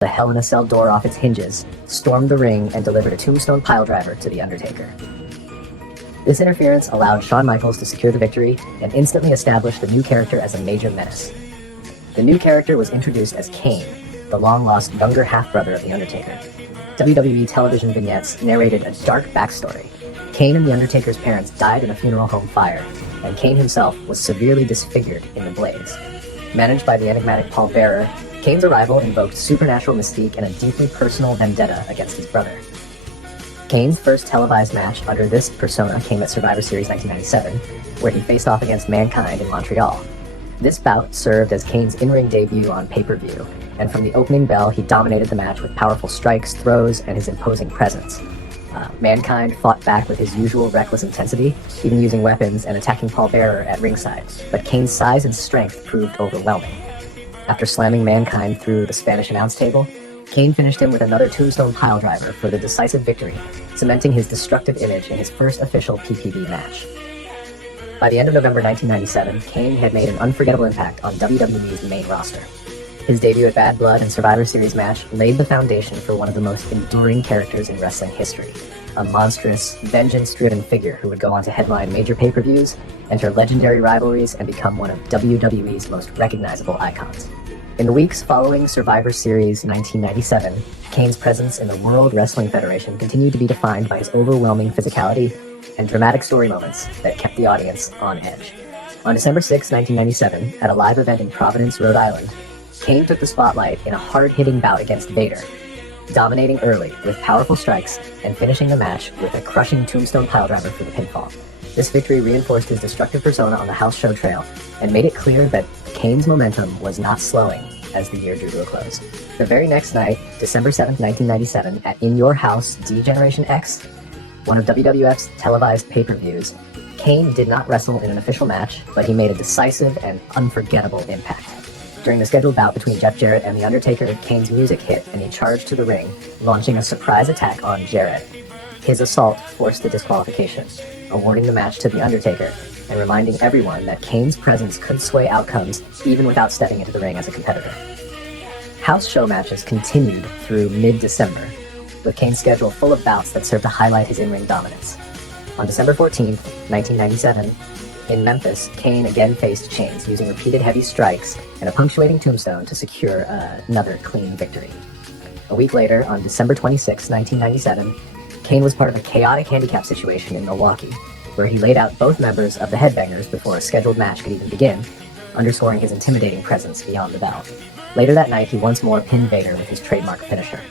the Hell in a Cell door off its hinges, stormed the ring, and delivered a tombstone piledriver to The Undertaker. This interference allowed Shawn Michaels to secure the victory and instantly establish the new character as a major menace. The new character was introduced as Kane, the long-lost younger half-brother of The Undertaker. WWE television vignettes narrated a dark backstory. Kane and The Undertaker's parents died in a funeral home fire, and Kane himself was severely disfigured in the blaze. Managed by the enigmatic Paul Bearer, Kane's arrival invoked supernatural mystique and a deeply personal vendetta against his brother. Kane's first televised match under this persona came at Survivor Series 1997, where he faced off against Mankind in Montreal. This bout served as Kane's in-ring debut on pay-per-view, and from the opening bell, he dominated the match with powerful strikes, throws, and his imposing presence. Mankind fought back with his usual reckless intensity, even using weapons and attacking Paul Bearer at ringside, but Kane's size and strength proved overwhelming. After slamming Mankind through the Spanish announce table, Kane finished him with another tombstone piledriver for the decisive victory, cementing his destructive image in his first official PPV match. By the end of November 1997, Kane had made an unforgettable impact on WWE's main roster. His debut at Bad Blood and Survivor Series match laid the foundation for one of the most enduring characters in wrestling history, a monstrous, vengeance-driven figure who would go on to headline major pay-per-views, enter legendary rivalries, and become one of WWE's most recognizable icons. In the weeks following Survivor Series 1997, Kane's presence in the World Wrestling Federation continued to be defined by his overwhelming physicality and dramatic story moments that kept the audience on edge. On December 6, 1997, at a live event in Providence, Rhode Island, Kane took the spotlight in a hard-hitting bout against Vader, dominating early with powerful strikes and finishing the match with a crushing tombstone piledriver for the pinfall. This victory reinforced his destructive persona on the house show trail and made it clear that Kane's momentum was not slowing as the year drew to a close. The very next night, December 7, 1997, at In Your House D-Generation X, one of WWF's televised pay-per-views, Kane did not wrestle in an official match, but he made a decisive and unforgettable impact. During the scheduled bout between Jeff Jarrett and The Undertaker, Kane's music hit and he charged to the ring, launching a surprise attack on Jarrett. His assault forced the disqualification, awarding the match to The Undertaker and reminding everyone that Kane's presence could sway outcomes even without stepping into the ring as a competitor. House show matches continued through mid-December, with Kane's schedule full of bouts that served to highlight his in-ring dominance. On December 14, 1997, in Memphis, Kane again faced Chains, using repeated heavy strikes and a punctuating tombstone to secure another clean victory. A week later, on December 26, 1997, Kane was part of a chaotic handicap situation in Milwaukee, where he laid out both members of the Headbangers before a scheduled match could even begin, underscoring his intimidating presence beyond the bell. Later that night, he once more pinned Vader with his trademark finisher.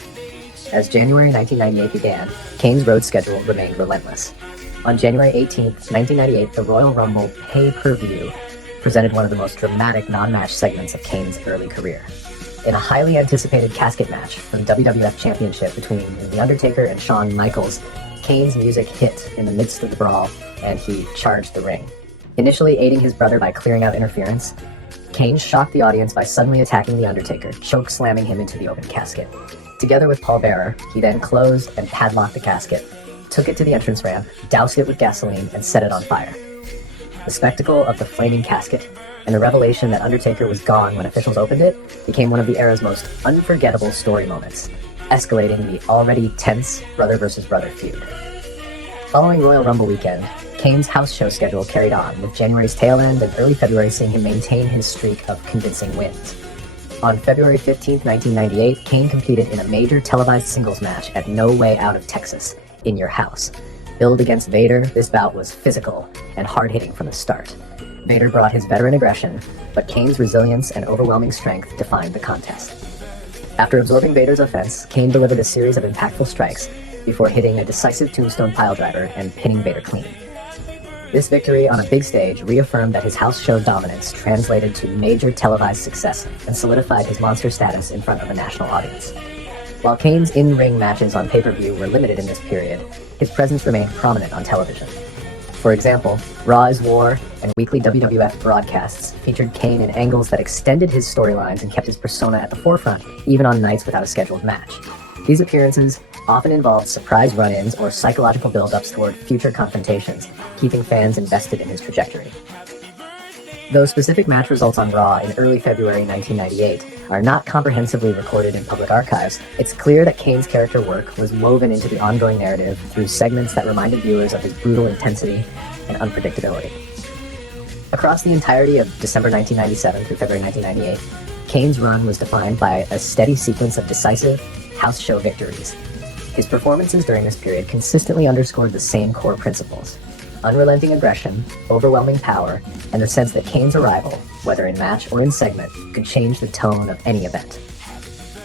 As January 1998 began, Kane's road schedule remained relentless. On January 18, 1998, the Royal Rumble pay-per-view presented one of the most dramatic non-match segments of Kane's early career. In a highly anticipated casket match for the WWF Championship between The Undertaker and Shawn Michaels, Kane's music hit in the midst of the brawl, and he charged the ring. Initially aiding his brother by clearing out interference, Kane shocked the audience by suddenly attacking The Undertaker, choke-slamming him into the open casket. Together with Paul Bearer, he then closed and padlocked the casket, took it to the entrance ramp, doused it with gasoline, and set it on fire. The spectacle of the flaming casket and the revelation that Undertaker was gone when officials opened it became one of the era's most unforgettable story moments, escalating the already tense brother versus brother feud. Following Royal Rumble weekend, Kane's house show schedule carried on, with January's tail end and early February seeing him maintain his streak of convincing wins. On February 15, 1998, Kane competed in a major televised singles match at No Way Out of Texas, In Your House. Billed against Vader, this bout was physical and hard-hitting from the start. Vader brought his veteran aggression, but Kane's resilience and overwhelming strength defined the contest. After absorbing Vader's offense, Kane delivered a series of impactful strikes before hitting a decisive tombstone piledriver and pinning Vader clean. This victory on a big stage reaffirmed that his house show dominance translated to major televised success and solidified his monster status in front of a national audience. While Kane's in-ring matches on pay-per-view were limited in this period, his presence remained prominent on television. For example, Raw is War and weekly WWF broadcasts featured Kane in angles that extended his storylines and kept his persona at the forefront, even on nights without a scheduled match. These appearances often involved surprise run-ins or psychological build-ups toward future confrontations, keeping fans invested in his trajectory. Though specific match results on Raw in early February 1998 are not comprehensively recorded in public archives, it's clear that Kane's character work was woven into the ongoing narrative through segments that reminded viewers of his brutal intensity and unpredictability. Across the entirety of December 1997 through February 1998, Kane's run was defined by a steady sequence of decisive house show victories. His performances during this period consistently underscored the same core principles: unrelenting aggression, overwhelming power, and the sense that Kane's arrival, whether in match or in segment, could change the tone of any event.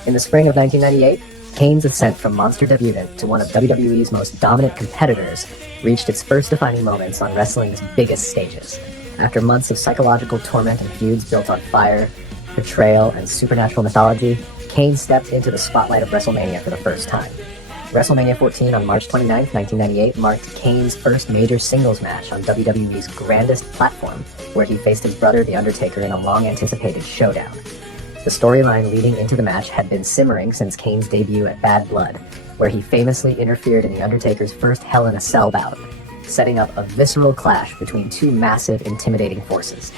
In the spring of 1998, Kane's ascent from monster debutant to one of WWE's most dominant competitors reached its first defining moments on wrestling's biggest stages. After months of psychological torment and feuds built on fire, betrayal, and supernatural mythology, Kane stepped into the spotlight of WrestleMania for the first time. WrestleMania 14 on March 29, 1998 marked Kane's first major singles match on WWE's grandest platform, where he faced his brother The Undertaker in a long-anticipated showdown. The storyline leading into the match had been simmering since Kane's debut at Bad Blood, where he famously interfered in The Undertaker's first Hell in a Cell bout, setting up a visceral clash between two massive, intimidating forces.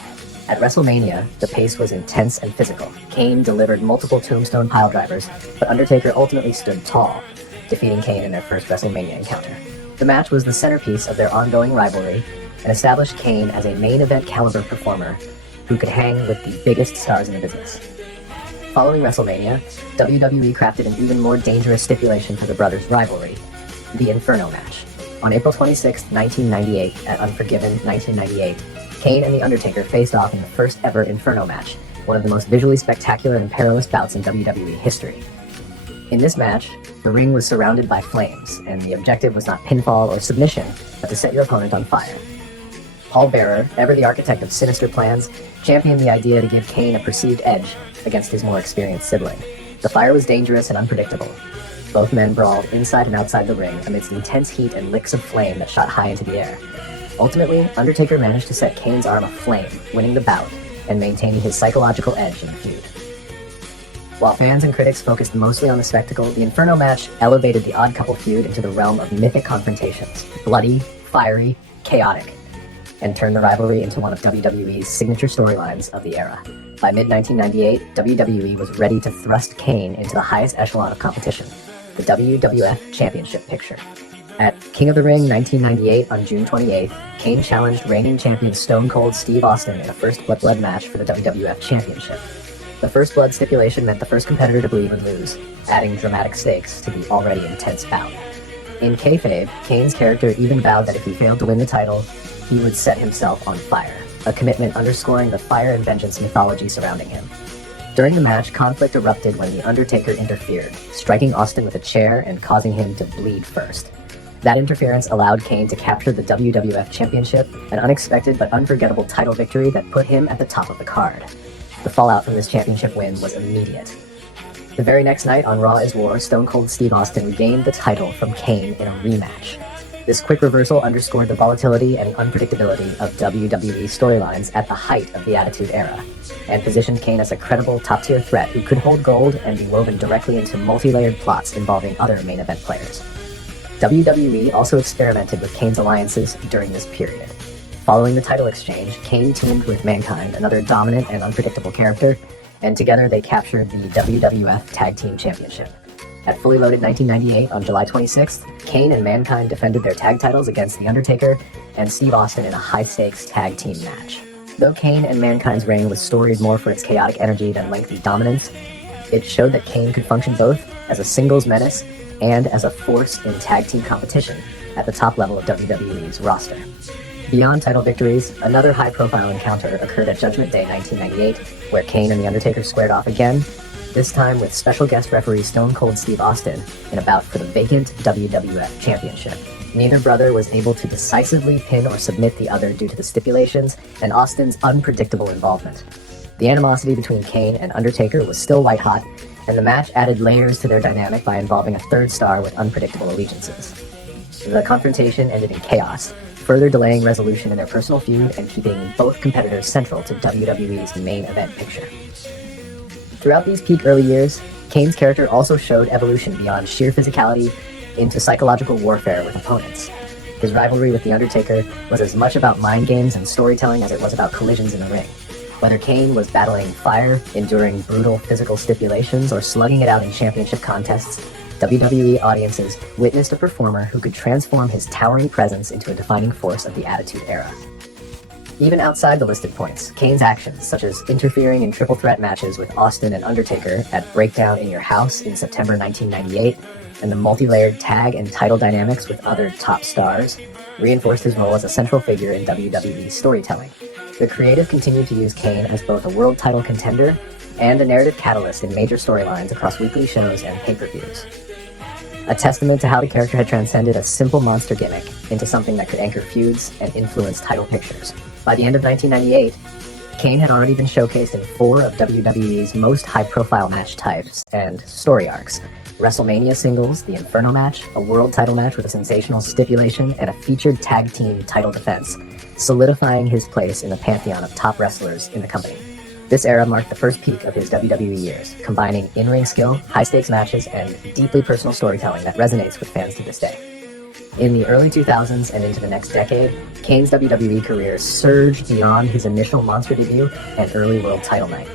At WrestleMania, the pace was intense and physical. Kane delivered multiple tombstone piledrivers, but Undertaker ultimately stood tall, defeating Kane in their first WrestleMania encounter. The match was the centerpiece of their ongoing rivalry and established Kane as a main event caliber performer who could hang with the biggest stars in the business. Following WrestleMania, WWE crafted an even more dangerous stipulation for the brothers' rivalry: the Inferno match. On April 26, 1998, at Unforgiven 1998, Kane and The Undertaker faced off in the first ever Inferno match, one of the most visually spectacular and perilous bouts in WWE history. In this match, the ring was surrounded by flames, and the objective was not pinfall or submission, but to set your opponent on fire. Paul Bearer, ever the architect of sinister plans, championed the idea to give Kane a perceived edge against his more experienced sibling. The fire was dangerous and unpredictable. Both men brawled inside and outside the ring amidst intense heat and licks of flame that shot high into the air. Ultimately, Undertaker managed to set Kane's arm aflame, winning the bout and maintaining his psychological edge in the feud. While fans and critics focused mostly on the spectacle, the Inferno match elevated the Odd Couple feud into the realm of mythic confrontations, bloody, fiery, chaotic, and turned the rivalry into one of WWE's signature storylines of the era. By mid-1998, WWE was ready to thrust Kane into the highest echelon of competition, the WWF Championship picture. At King of the Ring 1998 on June 28th, Kane challenged reigning champion Stone Cold Steve Austin in a First Blood match for the WWF Championship. The First Blood stipulation meant the first competitor to bleed would lose, adding dramatic stakes to the already intense bout. In kayfabe, Kane's character even vowed that if he failed to win the title, he would set himself on fire, a commitment underscoring the fire and vengeance mythology surrounding him. During the match, conflict erupted when The Undertaker interfered, striking Austin with a chair and causing him to bleed first. That interference allowed Kane to capture the WWF Championship, an unexpected but unforgettable title victory that put him at the top of the card. The fallout from this championship win was immediate. The very next night on Raw is War, Stone Cold Steve Austin regained the title from Kane in a rematch. This quick reversal underscored the volatility and unpredictability of WWE storylines at the height of the Attitude Era, and positioned Kane as a credible top-tier threat who could hold gold and be woven directly into multi-layered plots involving other main event players. WWE also experimented with Kane's alliances during this period. Following the title exchange, Kane teamed with Mankind, another dominant and unpredictable character, and together they captured the WWF Tag Team Championship. At Fully Loaded 1998, on July 26th, Kane and Mankind defended their tag titles against The Undertaker and Steve Austin in a high-stakes tag team match. Though Kane and Mankind's reign was storied more for its chaotic energy than lengthy dominance, it showed that Kane could function both as a singles menace and as a force in tag team competition at the top level of WWE's roster. Beyond title victories, another high-profile encounter occurred at Judgment Day 1998, where Kane and The Undertaker squared off again, this time with special guest referee Stone Cold Steve Austin in a bout for the vacant WWF Championship. Neither brother was able to decisively pin or submit the other due to the stipulations and Austin's unpredictable involvement. The animosity between Kane and Undertaker was still white-hot, and the match added layers to their dynamic by involving a third star with unpredictable allegiances. The confrontation ended in chaos, further delaying resolution in their personal feud and keeping both competitors central to WWE's main event picture. Throughout these peak early years, Kane's character also showed evolution beyond sheer physicality into psychological warfare with opponents. His rivalry with The Undertaker was as much about mind games and storytelling as it was about collisions in the ring. Whether Kane was battling fire, enduring brutal physical stipulations, or slugging it out in championship contests, WWE audiences witnessed a performer who could transform his towering presence into a defining force of the Attitude Era. Even outside the listed points, Kane's actions, such as interfering in triple threat matches with Austin and Undertaker at Breakdown in Your House in September 1998, and the multi-layered tag and title dynamics with other top stars, reinforced his role as a central figure in WWE storytelling. The creative continued to use Kane as both a world title contender and a narrative catalyst in major storylines across weekly shows and pay-per-views. A testament to how the character had transcended a simple monster gimmick into something that could anchor feuds and influence title pictures. By the end of 1998, Kane had already been showcased in 4 of WWE's most high-profile match types and story arcs: WrestleMania singles, the Inferno match, a world title match with a sensational stipulation, and a featured tag team title defense, solidifying his place in the pantheon of top wrestlers in the company. This era marked the first peak of his WWE years, combining in-ring skill, high-stakes matches, and deeply personal storytelling that resonates with fans to this day. In the early 2000s and into the next decade, Kane's WWE career surged beyond his initial monster debut and early world title night.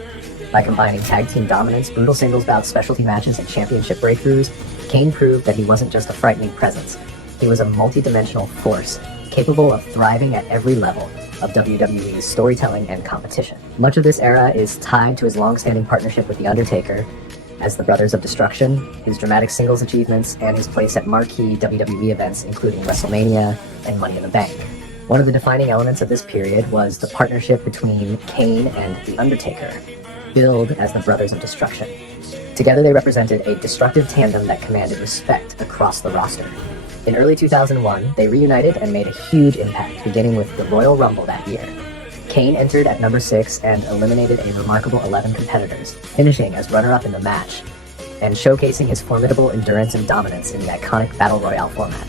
By combining tag team dominance, brutal singles bouts, specialty matches, and championship breakthroughs, Kane proved that he wasn't just a frightening presence. He was a multi-dimensional force, capable of thriving at every level of WWE's storytelling and competition. Much of this era is tied to his long-standing partnership with The Undertaker as the Brothers of Destruction, his dramatic singles achievements, and his place at marquee WWE events including WrestleMania and Money in the Bank. One of the defining elements of this period was the partnership between Kane and The Undertaker, billed as the Brothers of Destruction. Together they represented a destructive tandem that commanded respect across the roster. In early 2001, they reunited and made a huge impact, beginning with the Royal Rumble that year. Kane entered at number 6 and eliminated a remarkable 11 competitors, finishing as runner-up in the match, and showcasing his formidable endurance and dominance in the iconic Battle Royale format.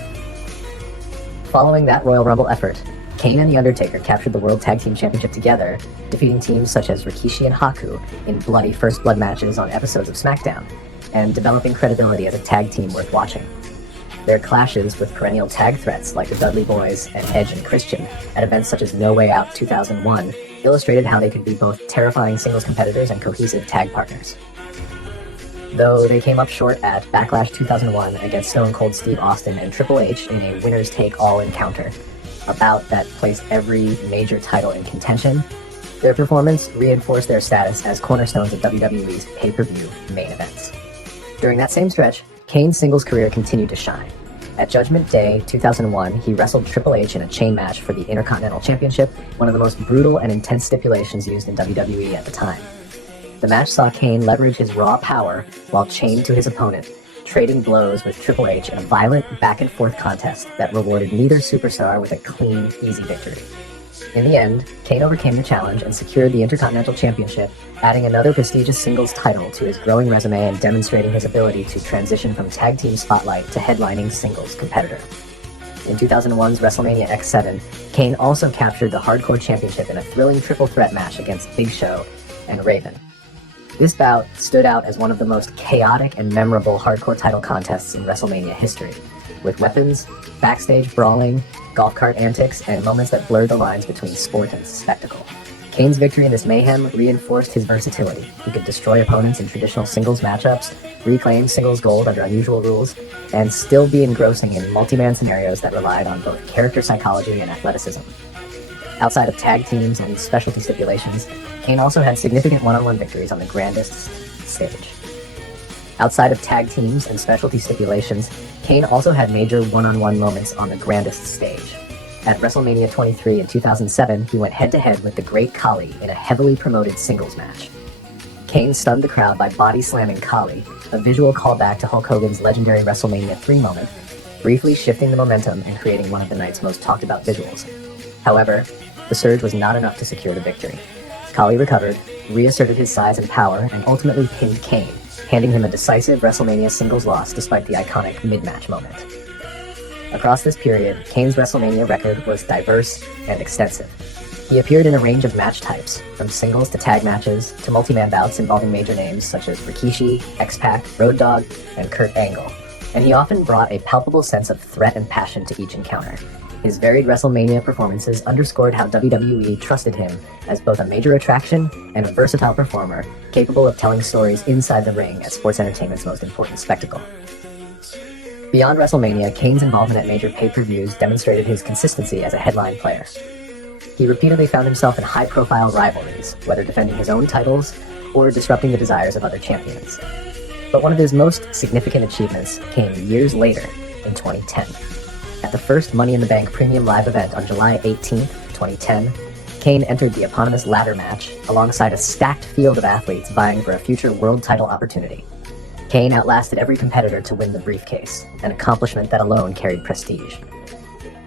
Following that Royal Rumble effort, Kane and The Undertaker captured the World Tag Team Championship together, defeating teams such as Rikishi and Haku in bloody First Blood matches on episodes of SmackDown, and developing credibility as a tag team worth watching. Their clashes with perennial tag threats like the Dudley Boys and Edge and Christian at events such as No Way Out 2001 illustrated how they could be both terrifying singles competitors and cohesive tag partners. Though they came up short at Backlash 2001 against Stone Cold Steve Austin and Triple H in a winners-take-all encounter, a bout that placed every major title in contention, their performance reinforced their status as cornerstones of WWE's pay-per-view main events. During that same stretch, Kane's singles career continued to shine. At Judgment Day 2001, he wrestled Triple H in a chain match for the Intercontinental Championship, one of the most brutal and intense stipulations used in WWE at the time. The match saw Kane leverage his raw power while chained to his opponent, trading blows with Triple H in a violent back-and-forth contest that rewarded neither superstar with a clean, easy victory. In the end, Kane overcame the challenge and secured the Intercontinental Championship, adding another prestigious singles title to his growing resume and demonstrating his ability to transition from tag team spotlight to headlining singles competitor. In 2001's WrestleMania X7, Kane also captured the Hardcore Championship in a thrilling triple threat match against Big Show and Raven. This bout stood out as one of the most chaotic and memorable hardcore title contests in WrestleMania history, with weapons, backstage brawling, golf cart antics, and moments that blurred the lines between sport and spectacle. Kane's victory in this mayhem reinforced his versatility. He could destroy opponents in traditional singles matchups, reclaim singles gold under unusual rules, and still be engrossing in multi-man scenarios that relied on both character psychology and athleticism. Outside of tag teams and specialty stipulations, Kane also had significant one-on-one victories on the grandest stage. Outside of tag teams and specialty stipulations, Kane also had major one-on-one moments on the grandest stage. At WrestleMania 23 in 2007, he went head-to-head with the Great Khali in a heavily promoted singles match. Kane stunned the crowd by body-slamming Khali, a visual callback to Hulk Hogan's legendary WrestleMania 3 moment, briefly shifting the momentum and creating one of the night's most talked-about visuals. However, the surge was not enough to secure the victory. Khali recovered, reasserted his size and power, and ultimately pinned Kane, handing him a decisive WrestleMania singles loss despite the iconic mid-match moment. Across this period, Kane's WrestleMania record was diverse and extensive. He appeared in a range of match types, from singles to tag matches to multi-man bouts involving major names such as Rikishi, X-Pac, Road Dogg, and Kurt Angle, and he often brought a palpable sense of threat and passion to each encounter. His varied WrestleMania performances underscored how WWE trusted him as both a major attraction and a versatile performer, capable of telling stories inside the ring as sports entertainment's most important spectacle. Beyond WrestleMania, Kane's involvement at major pay-per-views demonstrated his consistency as a headline player. He repeatedly found himself in high-profile rivalries, whether defending his own titles or disrupting the desires of other champions. But one of his most significant achievements came years later, in 2010. At the first Money in the Bank Premium Live event on July 18, 2010, Kane entered the eponymous ladder match alongside a stacked field of athletes vying for a future world title opportunity. Kane outlasted every competitor to win the briefcase, an accomplishment that alone carried prestige.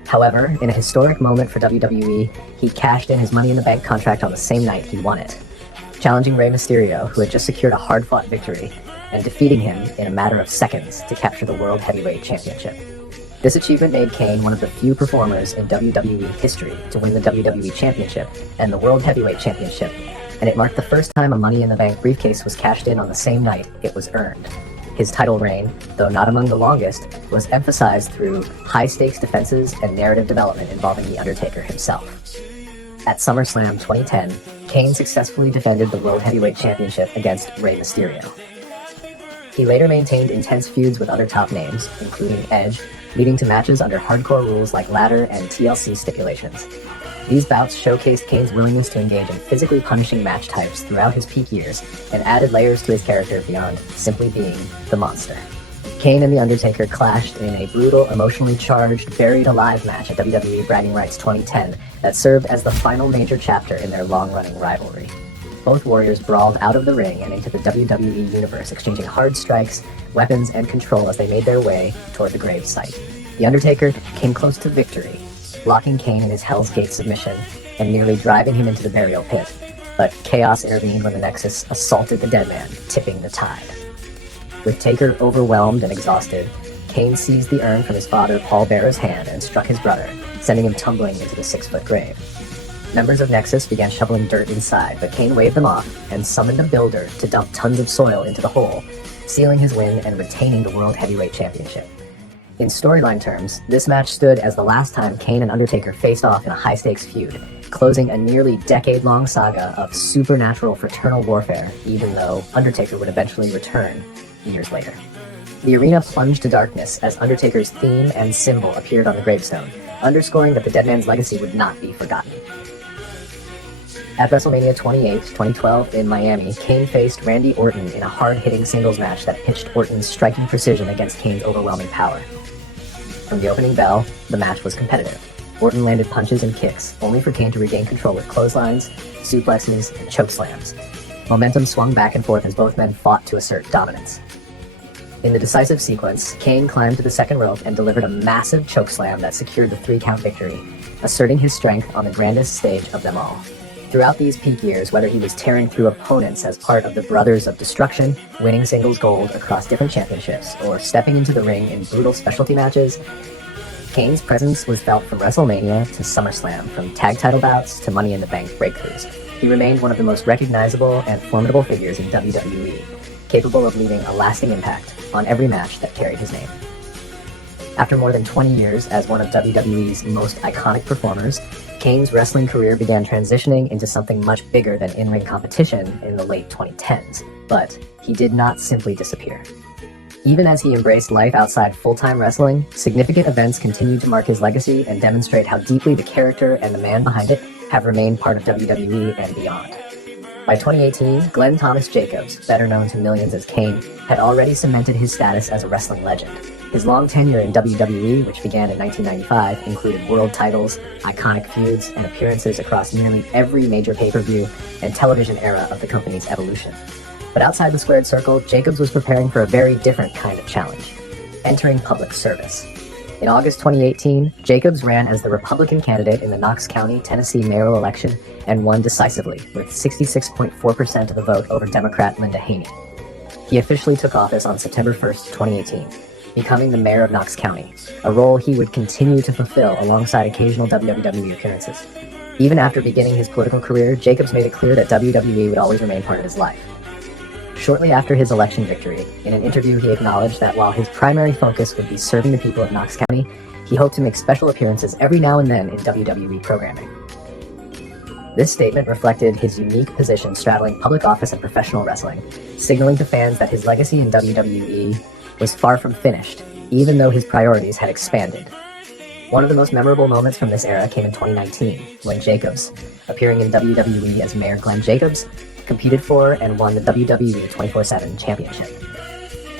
However, in a historic moment for WWE, he cashed in his Money in the Bank contract on the same night he won it, challenging Rey Mysterio, who had just secured a hard-fought victory, and defeating him in a matter of seconds to capture the World Heavyweight Championship. This achievement made Kane one of the few performers in WWE history to win the WWE Championship and the World Heavyweight Championship, and it marked the first time a Money in the Bank briefcase was cashed in on the same night it was earned. His title reign, though not among the longest, was emphasized through high-stakes defenses and narrative development involving The Undertaker himself. At SummerSlam 2010, Kane successfully defended the World Heavyweight Championship against Rey Mysterio. He later maintained intense feuds with other top names, including Edge, leading to matches under hardcore rules like ladder and TLC stipulations. These bouts showcased Kane's willingness to engage in physically punishing match types throughout his peak years and added layers to his character beyond simply being the monster. Kane and The Undertaker clashed in a brutal, emotionally charged, buried alive match at WWE Bragging Rights 2010 that served as the final major chapter in their long-running rivalry. Both warriors brawled out of the ring and into the WWE universe, exchanging hard strikes, weapons, and control as they made their way toward the grave site. The Undertaker came close to victory, locking Kane in his Hell's Gate submission and nearly driving him into the burial pit. But chaos intervened when the Nexus assaulted the dead man, tipping the tide. With Taker overwhelmed and exhausted, Kane seized the urn from his father Paul Bearer's hand and struck his brother, sending him tumbling into the 6-foot grave. Members of Nexus began shoveling dirt inside, but Kane waved them off and summoned a builder to dump tons of soil into the hole, sealing his win and retaining the World Heavyweight Championship. In storyline terms, this match stood as the last time Kane and Undertaker faced off in a high-stakes feud, closing a nearly decade-long saga of supernatural fraternal warfare, even though Undertaker would eventually return years later. The arena plunged to darkness as Undertaker's theme and symbol appeared on the gravestone, underscoring that the dead man's legacy would not be forgotten. At WrestleMania 28, 2012 in Miami, Kane faced Randy Orton in a hard-hitting singles match that pitched Orton's striking precision against Kane's overwhelming power. From the opening bell, the match was competitive. Orton landed punches and kicks, only for Kane to regain control with clotheslines, suplexes, and chokeslams. Momentum swung back and forth as both men fought to assert dominance. In the decisive sequence, Kane climbed to the second rope and delivered a massive chokeslam that secured the 3-count victory, asserting his strength on the grandest stage of them all. Throughout these peak years, whether he was tearing through opponents as part of the Brothers of Destruction, winning singles gold across different championships, or stepping into the ring in brutal specialty matches, Kane's presence was felt from WrestleMania to SummerSlam, from tag title bouts to Money in the Bank breakthroughs. He remained one of the most recognizable and formidable figures in WWE, capable of leaving a lasting impact on every match that carried his name. After more than 20 years as one of WWE's most iconic performers, Kane's wrestling career began transitioning into something much bigger than in-ring competition in the late 2010s, but he did not simply disappear. Even as he embraced life outside full-time wrestling, significant events continued to mark his legacy and demonstrate how deeply the character and the man behind it have remained part of WWE and beyond. By 2018, Glenn Thomas Jacobs, better known to millions as Kane, had already cemented his status as a wrestling legend. His long tenure in WWE, which began in 1995, included world titles, iconic feuds, and appearances across nearly every major pay-per-view and television era of the company's evolution. But outside the squared circle, Jacobs was preparing for a very different kind of challenge: entering public service. In August 2018, Jacobs ran as the Republican candidate in the Knox County, Tennessee mayoral election and won decisively, with 66.4% of the vote over Democrat Linda Haney. He officially took office on September 1st, 2018, becoming the mayor of Knox County, a role he would continue to fulfill alongside occasional WWE appearances. Even after beginning his political career, Jacobs made it clear that WWE would always remain part of his life. Shortly after his election victory, in an interview he acknowledged that while his primary focus would be serving the people of Knox County, he hoped to make special appearances every now and then in WWE programming. This statement reflected his unique position straddling public office and professional wrestling, signaling to fans that his legacy in WWE was far from finished, even though his priorities had expanded. One of the most memorable moments from this era came in 2019, when Jacobs, appearing in WWE as Mayor Glenn Jacobs, competed for and won the WWE 24/7 Championship.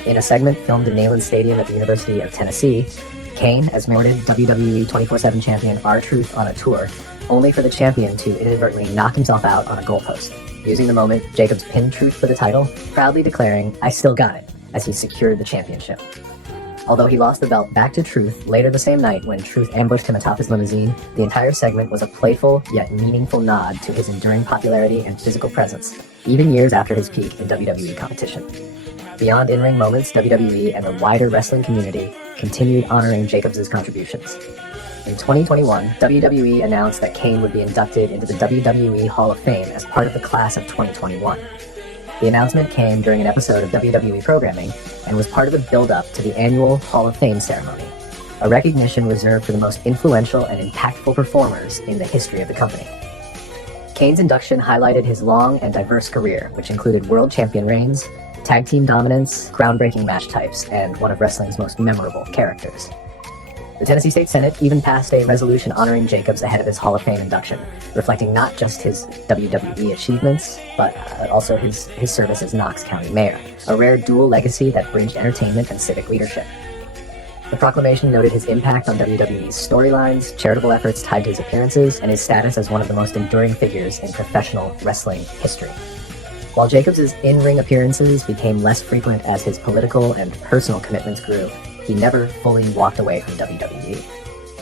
In a segment filmed in Neyland Stadium at the University of Tennessee, Kane, as merited WWE 24/7 champion R-Truth on a tour, only for the champion to inadvertently knock himself out on a goalpost. Using the moment, Jacobs pinned Truth for the title, proudly declaring, "I still got it," as he secured the championship. Although he lost the belt back to Truth later the same night when Truth ambushed him atop his limousine, the entire segment was a playful yet meaningful nod to his enduring popularity and physical presence, even years after his peak in WWE competition. Beyond in-ring moments, WWE and the wider wrestling community continued honoring Jacobs' contributions. In 2021, WWE announced that Kane would be inducted into the WWE Hall of Fame as part of the class of 2021. The announcement came during an episode of WWE programming and was part of the build-up to the annual Hall of Fame ceremony, a recognition reserved for the most influential and impactful performers in the history of the company. Kane's induction highlighted his long and diverse career, which included world champion reigns, tag team dominance, groundbreaking match types, and one of wrestling's most memorable characters. The Tennessee State Senate even passed a resolution honoring Jacobs ahead of his Hall of Fame induction, reflecting not just his WWE achievements, but also his service as Knox County Mayor, a rare dual legacy that bridged entertainment and civic leadership. The proclamation noted his impact on WWE's storylines, charitable efforts tied to his appearances, and his status as one of the most enduring figures in professional wrestling history. While Jacobs' in-ring appearances became less frequent as his political and personal commitments grew, he never fully walked away from WWE.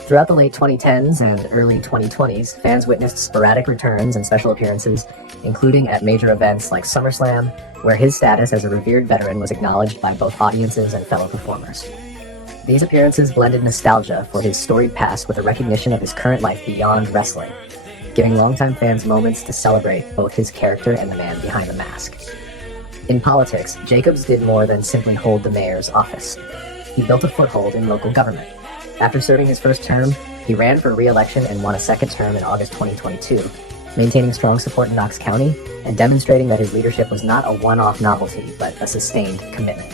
Throughout the late 2010s and early 2020s, fans witnessed sporadic returns and special appearances, including at major events like SummerSlam, where his status as a revered veteran was acknowledged by both audiences and fellow performers. These appearances blended nostalgia for his storied past with a recognition of his current life beyond wrestling, giving longtime fans moments to celebrate both his character and the man behind the mask. In politics, Jacobs did more than simply hold the mayor's office. He built a foothold in local government. After serving his first term, he ran for re-election and won a second term in August 2022, maintaining strong support in Knox County and demonstrating that his leadership was not a one-off novelty, but a sustained commitment.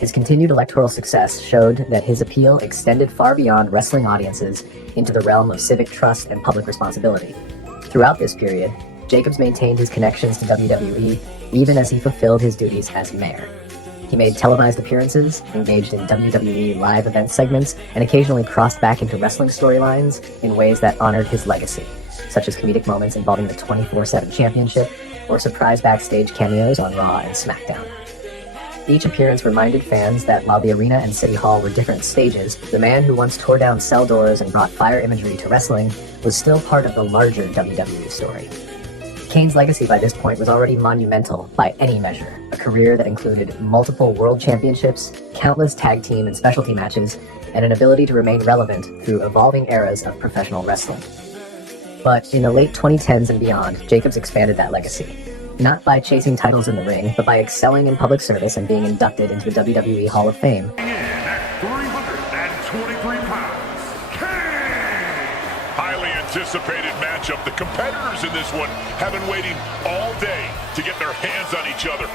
His continued electoral success showed that his appeal extended far beyond wrestling audiences into the realm of civic trust and public responsibility. Throughout this period, Jacobs maintained his connections to WWE even as he fulfilled his duties as mayor. He made televised appearances, engaged in WWE live event segments, and occasionally crossed back into wrestling storylines in ways that honored his legacy, such as comedic moments involving the 24/7 Championship or surprise backstage cameos on Raw and SmackDown. Each appearance reminded fans that while the arena and City Hall were different stages, the man who once tore down cell doors and brought fire imagery to wrestling was still part of the larger WWE story. Kane's legacy by this point was already monumental by any measure, a career that included multiple world championships, countless tag team and specialty matches, and an ability to remain relevant through evolving eras of professional wrestling. But in the late 2010s and beyond, Jacobs expanded that legacy, not by chasing titles in the ring, but by excelling in public service and being inducted into the WWE Hall of Fame. At 323 pounds, Kane! Highly anticipated matchup. The competitors in this one have been waiting all day to get their hands on each other.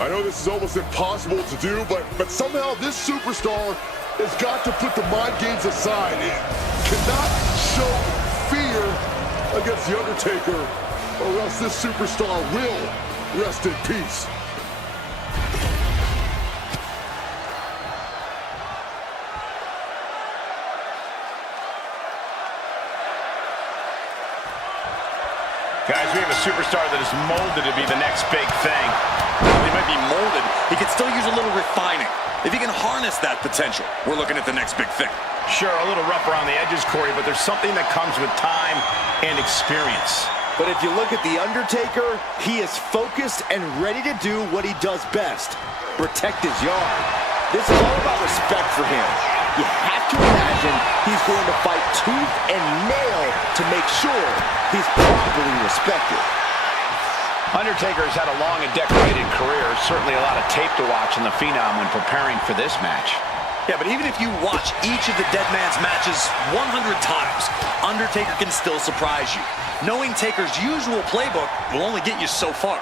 I know this is almost impossible to do, but somehow this superstar has got to put the mind games aside. It cannot show fear against The Undertaker, or else this superstar will rest in peace. Guys, we have a superstar that is molded to be the next big thing. While he might be molded, he could still use a little refining. If he can harness that potential, we're looking at the next big thing. Sure, a little rough around the edges, Corey, but there's something that comes with time and experience. But if you look at The Undertaker, he is focused and ready to do what he does best, protect his yard. This is all about respect for him. You have to imagine he's going to fight tooth and nail to make sure he's properly respected. Undertaker's had a long and decorated career. Certainly a lot of tape to watch on the Phenom when preparing for this match. Yeah, but even if you watch each of the Dead Man's matches 100 times, Undertaker can still surprise you. Knowing Taker's usual playbook will only get you so far.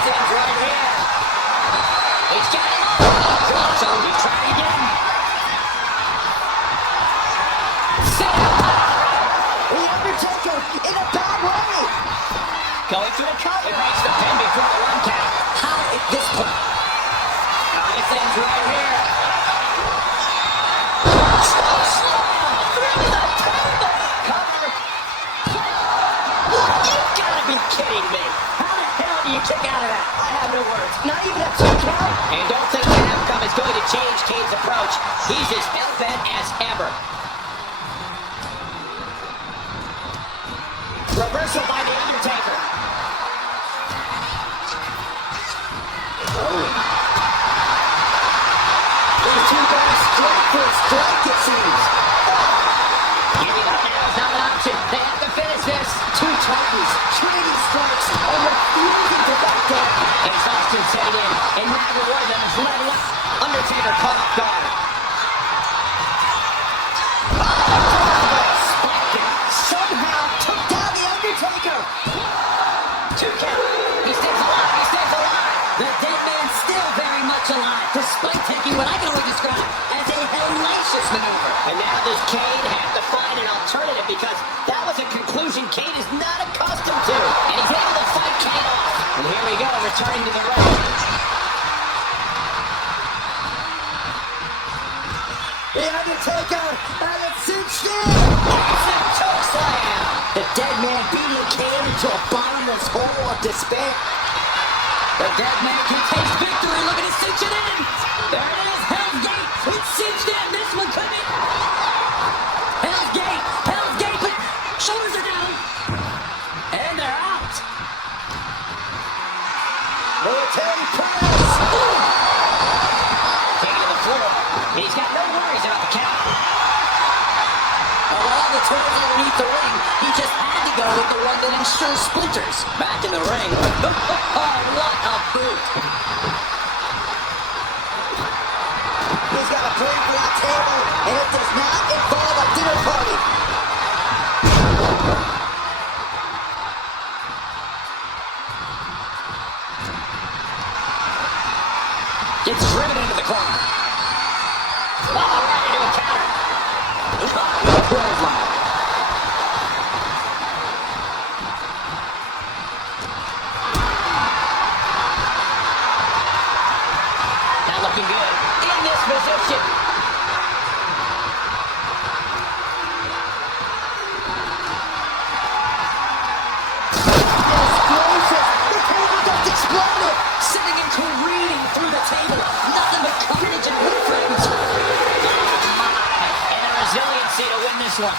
Stands right here. He's got it. So he tried again. Set up. The Undertaker in a bad way. Going for the cover. He breaks the pin before the 1 count. How at this point? He stands right here. You've got to be kidding me. How the hell do you kick out of that? I have no words. Not even a 2 count? And don't think the outcome is going to change Kane's approach. He's as hell-bent as ever. Reversal by The Undertaker. These two guys strike for a strike, it seems. Giving up now is not an option. They have to finish this. 2 times, trading strikes, and refusing to back down. Exhaustion setting in, and neither one of them is letting up. Undertaker caught off guard. Somehow took down The Undertaker. 2 count. He stays alive. He stays alive. The dead man's still very much alive, despite taking what I can only describe as a hellacious maneuver. And now does Kane have to find an alternative, because that was a conclusion Kane is not accustomed to. And he's able to fight Kane off. And here we go, returning to the ring. The Undertaker, and it's cinched in. Massive chokeslam. The dead man beating Kane into a bottomless hole of despair. The dead man can taste victory. Look at it cinch it in. There it is, Hell's Gate. It's cinched in. This one could be. Hell's Gate. Hell's Gate. But shoulders are down. And they're out. Military press. Taking to the floor. He's got no worries about the count. Of all the toys underneath the ring, he just had to go with the one that ensures splinters. Back in the ring. Oh, what a boot. He's got a plan for that table, and it does not involve a dinner party. Gets driven into the corner. Oh, right into a counter. Clothesline. Not looking good in this position. Explosive. The table just exploded. Sending him careening through the table. Nothing but carnage and wood frames. And the resiliency to win this one.